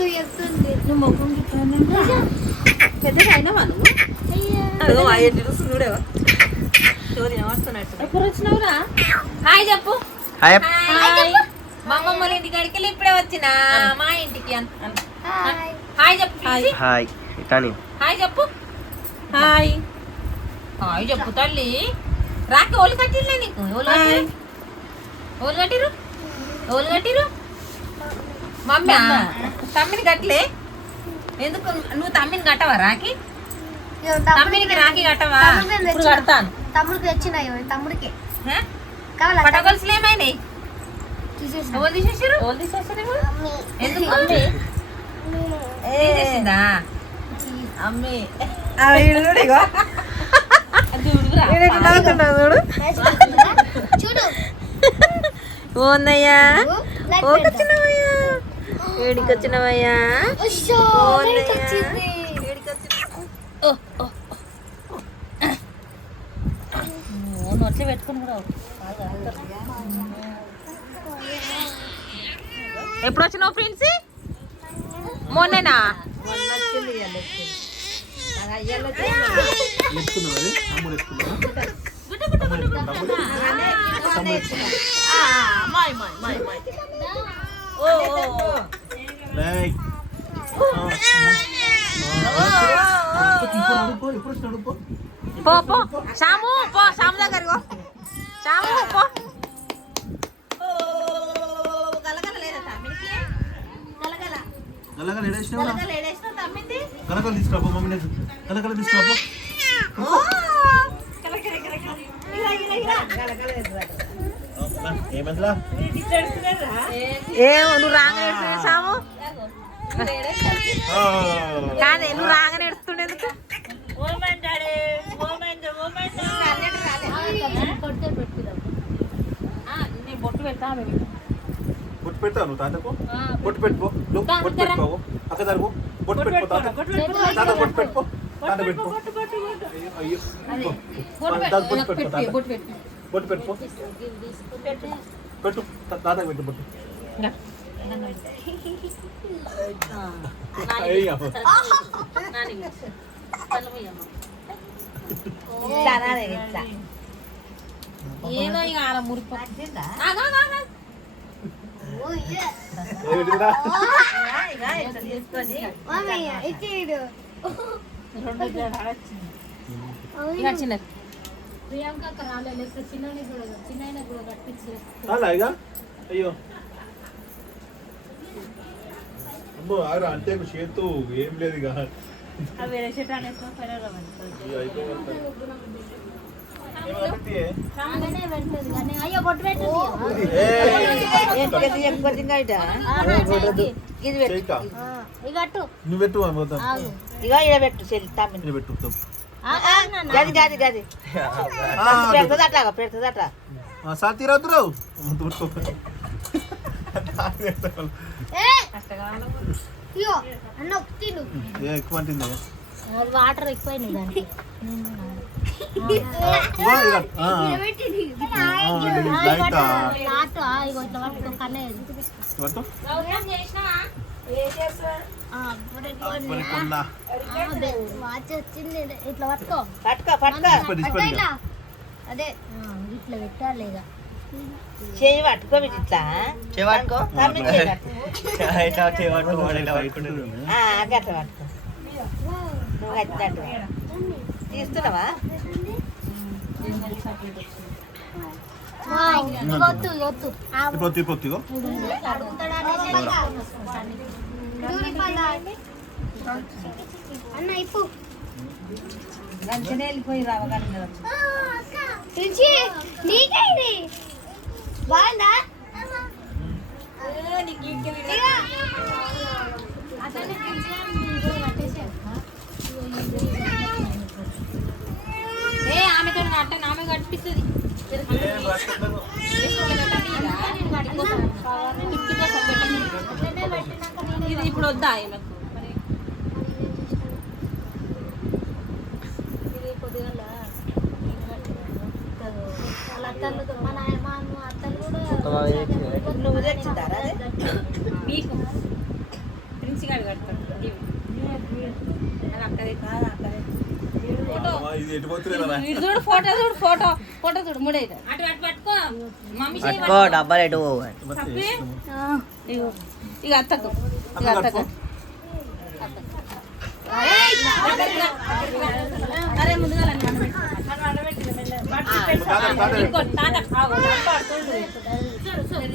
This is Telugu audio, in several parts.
మస్తు చెప్తుంది నువ్వు మొక్కం పెద్దగా అయినావా నువ్వు? అదిగో మా ఏంటి చూడేవా? చోరీ ఏమడుతున్నట్టు ఎప్పుడు వచ్చినావురా? హాయ్ చెప్పు. హాయ్. మా వాళ్ళ ఇంటికి అడిగి ఇప్పుడే వచ్చిన. మా ఇంటికి. హాయ్. చెప్పు. హాయ్. ఇటాని హాయ్ చెప్పు. హాయ్. హాయ్ చెప్పు తల్లి. రాకి ఓలు కట్టిర్లే నీకు? ఓలు ఓలు కట్టిరు ఓలు కట్టిరు మమ్మీ. తమ్మిని కట్టలే? ఎందుకు? నువ్వు తమ్మిని కట్టవా రాకి ఇగో తమ్మినికి రాకి కట్టవా? ఇప్పుడు. కడతాను. తమ్ముడికి వచ్చినాయి ఇవి, తమ్ముడికి. పటగొలుసులు ఏమైనాయి ఎవరు తీసేసారు ఎవరు తీసేసారు ఎందుకు? తీసేసిందా అమ్మి. వీడు చూడు ఓన్నయ్యా ఓ పెడతా. ఏడికి వచ్చినవయ్యా నోట్లో పెట్టుకుని కూడా ఎప్పుడు వచ్చినావు ఫ్రెండ్స్? మొన్ననా? పో పో శాము పో. శాము దగ్గర పో శాము పో కలకల ఏడేసినావురా? కలకల. తీసుకురాపో మమ్మీ కలకల తీసుకురాపో ఏమైందిరా ఏమో నువ్వు రాగానే ఏడుస్తుండే సాము? కాదే నువ్వు ఎందుకు? నేను బొట్టు పెడతా బొట్టు తాతకు. బొట్టు పెట్టుకో. నువ్వు బొట్టు పెట్టుకోవు అక్క జరుగు బొట్టు పెట్టుకో తాత. తాత బొట్టు పెట్టుకో. తాత పెట్టుకో. బొట్టు పెట్టుకో. బొట్టు పెట్టు పెట్టు తాతకు పెట్టు బొట్టు. ఏదో ఇక ఆడ మురిపో ఓ, ఏ. ఇక? అయ్యో. అమ్మో ఆgra అంటే చేతు ఏం లేదు ఇక. బొట్టు పెట్టు? ఇక. నువ్వు పెట్టు. గది గది గది. పెడుతుంది అట్లా పెడుతుంది అట్లా ఎక్కువ వాటర్ దానికి. కొన్నా. వాచ్ వచ్చింది ఇట్లా పట్టుకో. పట్టుకో పట్టుకో. తీసుకో, తీసుకో పట్టుకో. ఇక. ఇట్లా అదే ఇట్లా పెట్టాలి ఇక. చేయి పట్టుకో మీరు ఇట్లా. చెవాడుకో తమ్మిని చేయి పట్టుకో. ఉంటుంది. ఆ, గట్ల పట్టుకో నువ్వు కట్టినట్టు తీస్తున్నావా? ఇప్పుడు. అన్న ఇప్పు గంటనే వెళ్ళిపోయి రుచి నీకే ఇది బాగుందా ఏ ఆమెతో అట్ట ఆమె కట్టిస్తుంది ఇది ఇప్పుడు వద్దా కూడా నువ్వు తెచ్చిందారా? మీకు? పోతులేదా ఇటు చూడు ఫోటో చూడు ఫోటో ఫోటో చూడు మూడే అటు అటు పట్టుకో. మమ్మీ డబ్బాలు ఎటు పోవు పప్పి. ఇగో ఇక అత్తకు ఇక అత్తకు అరే ముందుగా రండి, మనం పెట్టు. ఇంకోటి తాత ఆగు, తాత పడుతుండు.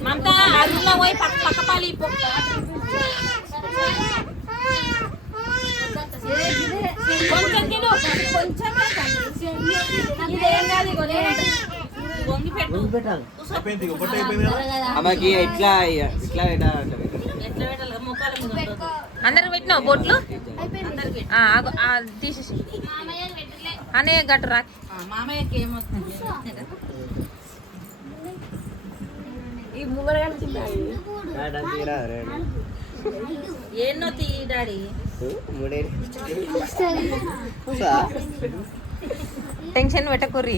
మమత అందులో పోయి పక్క పక్క పాలి ఇప్పు. కొంచెం తిను ఇదేం కాదు ఆమెకి ఎట్లా ఎట్లా. అందరికి పెట్టినావు బొట్లు? తీసేసి. అనే గట్టు రా. మామయ్యకి ఈ ఏన్నో తీ డాడీ. టెన్షన్ పెట్టకుర్రి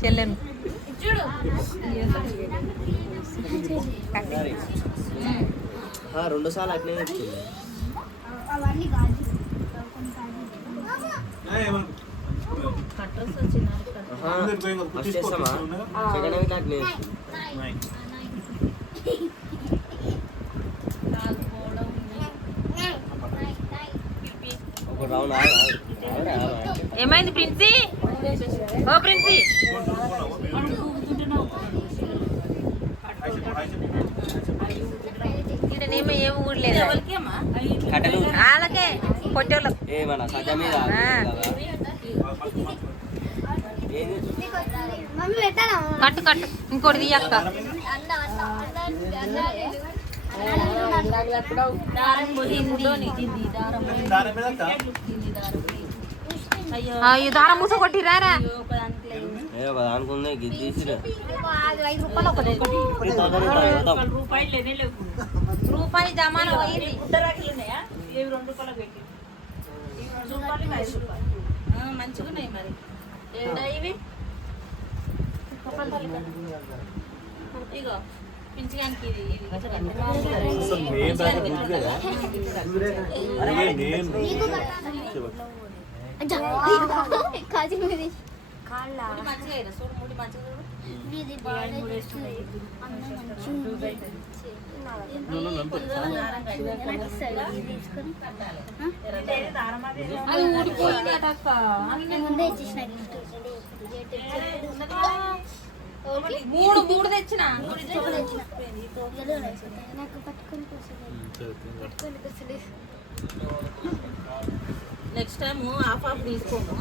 చెల్లెను. రెండు సార్లు అట్లే? Second week. ఏమైంది ప్రిన్సీ? ఓ ప్రిన్సీ. ఏమి కూడా లేదు. కట్టెలు వాళ్ళకే పొట్టోళ్ళు. సజ్జ మీద కట్టు కట్టు. ఇంకోటి తీయక్క దారం మూస కొట్టిరారా రూపాయలు ఒకటి రూపాయి జమాన పోయింది మంచిగా ఉన్నాయి మరి ఏడా ఇవి ఇగో పింఛగానికి ఇది కాజీ మీద ముడి ముడి తెచ్చిన. నాకు పట్టుకొని నెక్స్ట్ టైం హాఫ్ హాఫ్ తీసుకోము.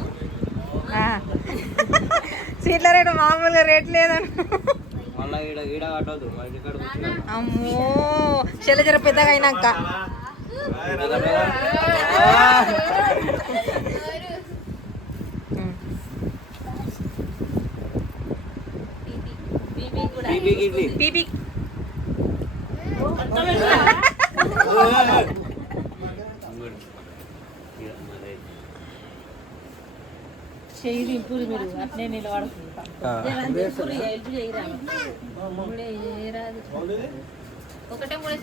సీట్ల రేటు మామూలుగా రేట్ లేదని. అమ్మో శైలజర పెద్దగా అయినాక. పీపీ చెయ్యి దింపుడు మీరు. అట్నే నిలబడుతుంది ఒకటే మూడు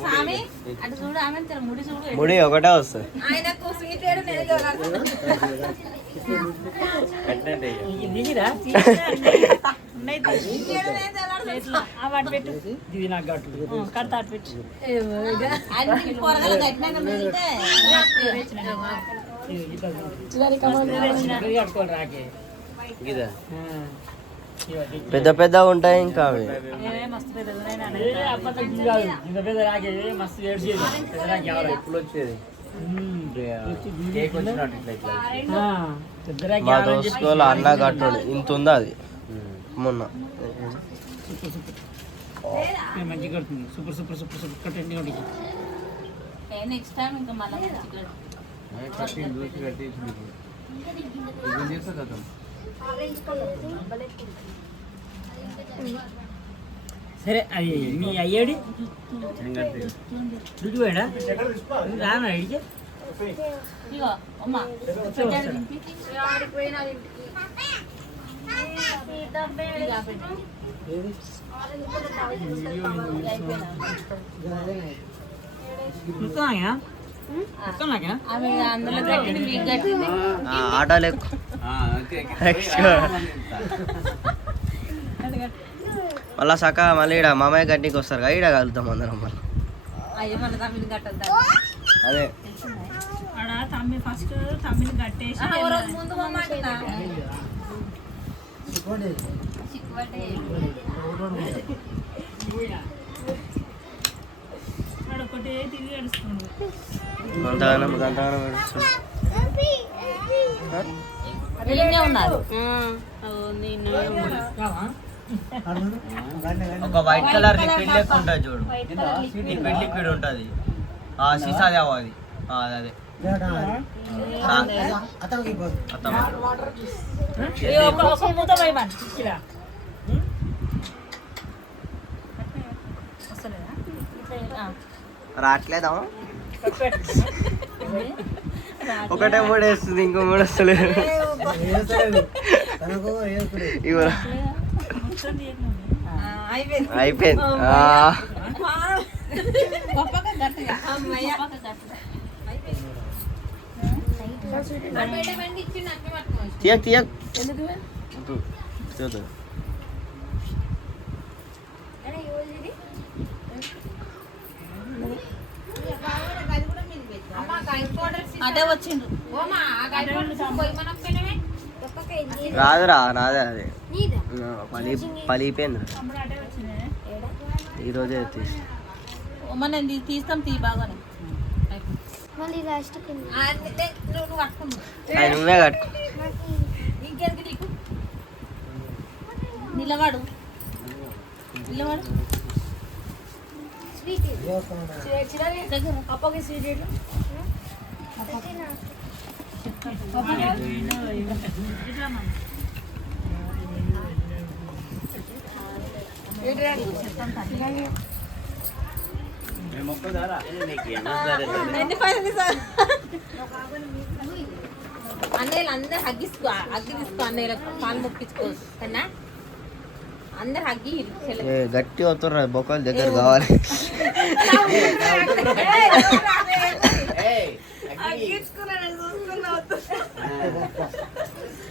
స్వామి అటు చూడు ఆమె తన ముడి చూడు ముడి ఒకటే వస్తుంది. ఆయనకు నేను పెద్ద పెద్ద ఉంటాయి ఇంకా అవి. వచ్చేది మా దోస్తు అన్న కట్టోడు. ఇంత ఉంది అది? మొన్న. మంచిగా కడుతుంది. Super super super super. కట్టండి ఒకటి నెక్స్ట్ టైం ఇంకా మళ్ళీ సరే అది మీ అయ్యాడి. డ్యూటీ పోయాడా? రానా అడిగి అమ్మ పెట్టాడు తింపి. ఇక పెట్టు. అవి అందులో కట్టింది మీకు కట్టింది ఆటోలు ఎక్కువ మళ్ళా సక్క మళ్ళీ ఈడ మామయ్య గడ్డికి వస్తారు కదా ఈడ కలుద్దాం అందరం మళ్ళీ. అదే. ఆడ తమ్మి ఫస్ట్ తమ్మిని కట్టేసి ఒకటే తిరిగి ఏడుస్తుండు గంటగానం గంటగానం ఉన్నారు ఒక వైట్ కలర్ లిక్విడ్ లెక్క ఉంటుంది చూడు. లిక్విడ్ లిక్విడ్ ఉంటుంది. ఆ సీసాది అవ్వ అది ఆ, అది. రావట్లేదా ఒకటే మూడు వేస్తుంది ఇంకో మూడు వస్తలేదు ఇవ్వరా? అయిపోయింది. తీయక్ తీయక్ చూద్దాం అదే వచ్చిండ్రు. రాదురా నాదే అది. పలి పలిపోయింది వచ్చిందే. ఈరోజే తీసి. తీస్తాం తీ బాగానే. మళ్ళీ లాస్ట్ ఆ, లే, నువ్వు నువ్వు కట్టుకుందు. నువ్వే కట్టుకో. ఇంకెందుకు నీకు? నిలబడు. నిలబడు. స్వీట్ దగ్గర అప్పకి స్వీట్ ఇస్తారు? అన్నయ్యలు అందరు హగ్గిసుకో అగ్గి తీసుకో అన్నయ్యలకు పాలు మొక్కించుకో కన్నా అందరు హగ్గి గట్టి అవుతుర్రా బొక్కలు దగ్గర కావాలి ఏమనాలి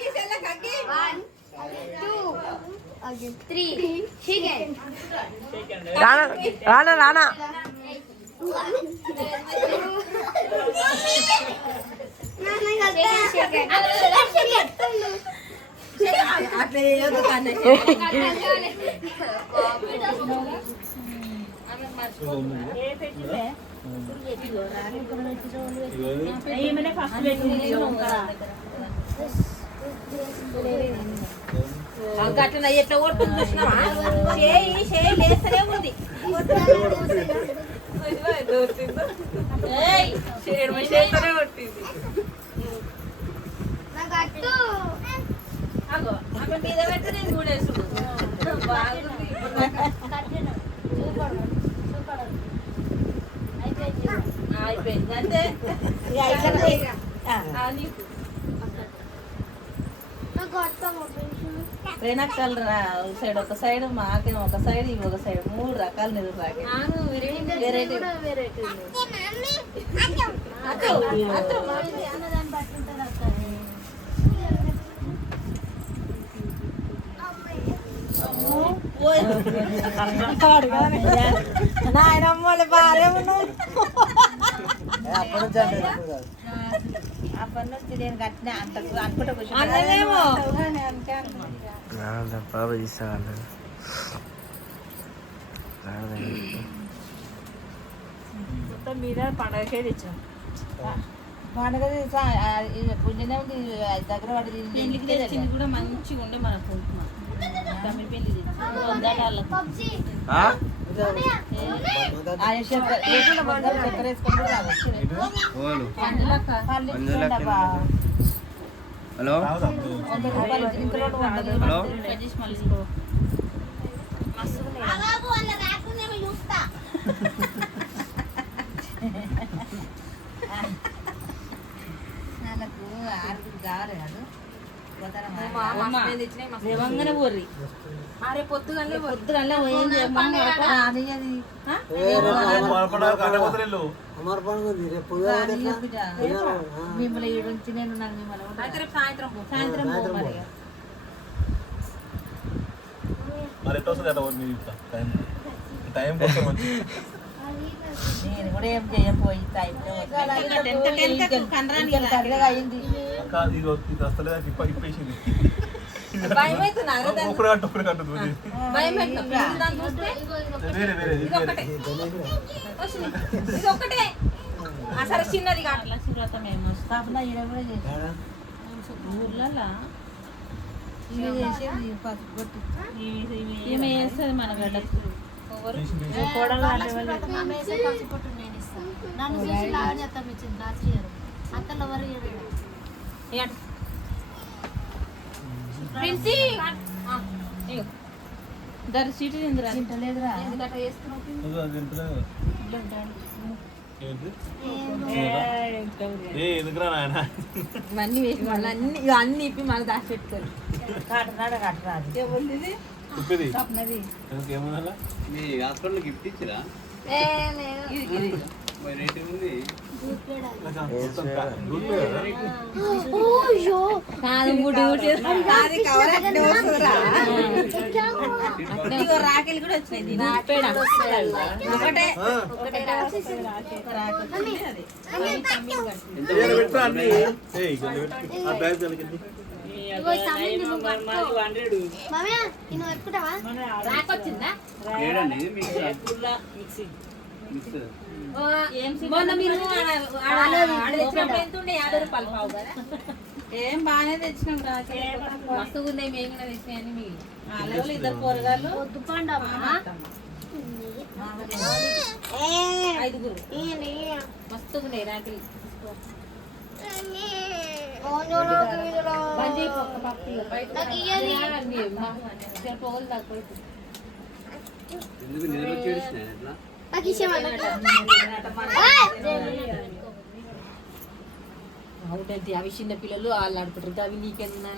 రానా వన్ టూ త్రీ చికెన్ రానా రానా రానా అట్లా చేయొద్దు కానీ ఏ పెట్టిందే ఈమెనే ఫస్ట్ పెట్టింది అట్లా ఎట్లా కొడుతుంది చూసినావా? చేయి చేయి లేస్తూనే ఉంది. మీద పెడితే నేను చూడేసుడు బాగుంది. అయిపోయింది అంతే. ఇక అయిపోయింది. ఆ, నీకు రేణక్కలు రా ఒక సైడ్ ఒక సైడ్ మాకేమో ఒక సైడ్ ఇవి ఒక సైడ్. మూడు రకాలు నిధులు నాయనమ్మ భార్య ఉన్నావు అన్నదేమో పాప తీస్తా మొత్తం మీద పండగకే తెచ్చాం పండుగ పుణ్యనే ఉంది దగ్గర పడి పెళ్లికి తెచ్చింది కూడా మంచిగా ఉండే మన కుంకుమ తమిళ పెళ్లి తెచ్చి ఆ? ఓలు. మంజులక్క హలో? హలో? లేవంగానే ఊర్రి అరే పొద్దుగానే పొద్దుగానే ఏం మిమ్మల్ని ఈడుంచి నేను మిమ్మల్ని. సాయంత్రం. సాయంత్రం మరి. ఎట్లా వస్తుంది అట్లా టైం. టైం కోసం కూడా ఏం చేయపోయి అయింది వస్తలేదా ఇప్ప ఇప్పేసింది. చూస్తే? సరే చిన్నది కాదు. ఏమో స్థాపన కూడా చేసి ఊర్లలో? ఈమె చేస్తుంది మన గడ్డకు నన్ను చూసి లావణ్య అత్త ఇచ్చింది లాస్ట్ ఇయర్ అత్తలు ఎవరు. ప్రిన్సీ! దాని సీటు తిందిరా లేదురా ఎందుకట్లా చేస్తున్నావు? నువ్వు అది తింటలేవు. ఏంటి? ఏ ఎందుకురా నాయన? ఇవన్నీ వేసి మళ్ళీ అన్ని ఇవి అన్ని ఇప్పి మళ్ళీ దాచి పెట్టుకోరు గిఫ్ట్ ఇచ్చిరా? రాకెలు కూడా వచ్చినాయి ఒకటే రాకొచ్చిందా మిక్స్ మొన్న మీరు యాభై రూపాయలు పావు కదా. ఏం బాగానే తెచ్చినాం రాకే మస్తుగా ఉన్నాయి మేము కూడా తెచ్చినాయని మీ వాళ్ళు ఇద్దరు కూరగాయలు ఐదుగురు. మస్తుగా ఉన్నాయి తక్కువ ఎందుకు ఎట్లా? నాకు అవి చిన్న పిల్లలు వాళ్ళు ఆడుకుంటారు అవి నీకెందున్నా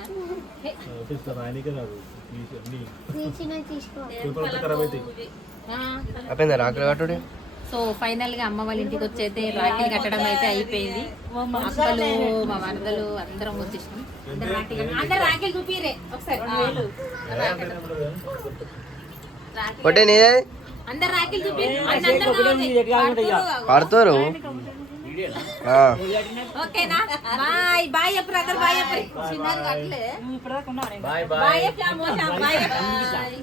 ఆఫీస్లో రాయనీకే రాదు తీసి అన్ని నీ చిన్నవి తీసుకో పేపర్ అంతా ఖరాబ్ అవుతాయి అయిపోయిందా రాకలు కట్టుడే సో ఫైనల్గా అమ్మ వాళ్ళ ఇంటికి వచ్చైతే రాఖీలు కట్టడం అయితే అయిపోయింది అక్కలు మా వరదలు అందరం వచ్చేసినాం అందరు రాఖీలు అందరు రాఖీలు చూపిరే ఒకసారి రాఖీలు- పడతారు ఆ. ఓకేనా? బాయ్ బాయ్ చెప్పరు అందరు బాయ్ చెప్పరు చిన్నది కట్టలే. Bye bye bye bye.